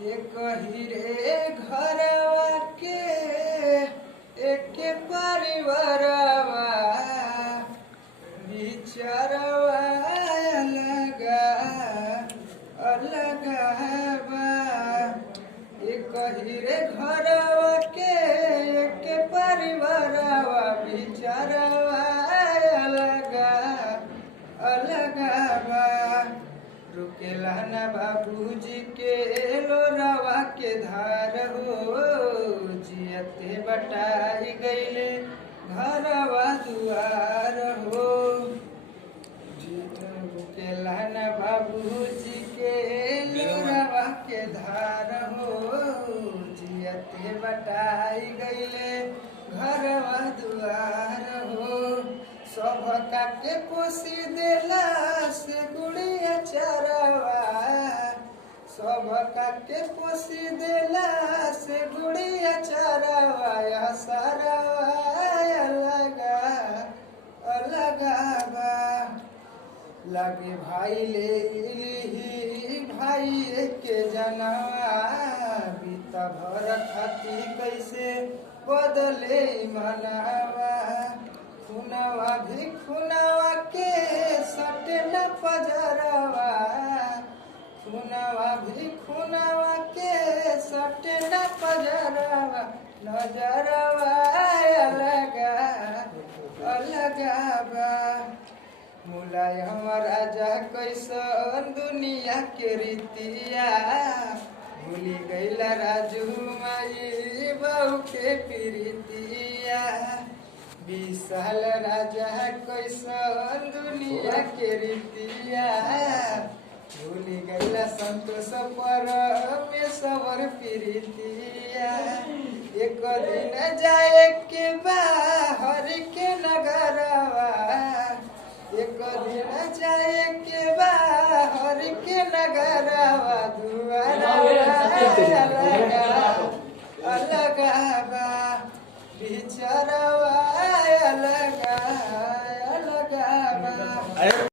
एक हीरे घरवा के एक परिवारवा बिचारवा अलगा अलगा बा। एक हीरे घरवा के एक परिवारवा बिचारवा अलगा अलगा बा। रुकेला ना बाबूजी के लोरावा के धार हो, जियते बटाई गईले घरवा दुआर हो। रुकेला ना बाबूजी के लोरावा के धार हो, जियते बटाई गईले घरवा दुआर हो। सब काके पोसी देला से गुड़िया चरवा, सब काके पोसी देला से गुड़िया चरवा। सरवा अलगा अलगा बा। लगे भाई ले भाई के जनवा, बीता भर खाती कैसे बदले मनावा। खुनवा भी खुनवा के सटे न पजरवा, खुनवा भी खुनवा के सटे न पजरवा। नजरवा अलगा अलगा बा। मुलायम राजा कैसन दुनिया के रीतिया, भूली गईला राजू माई बहू के प्रीतिया। विशाल राजा कैसन दुनिया के रीतिया, भूली गईला संतोष परमेश्वर प्रीतिया। एक दिन जाए के बाहर के नगरवा, एक दिन जाए के बाहर के नगरवा। दुआरा अलगा अलगा बा, बिचारवा अलगा अलगा बा।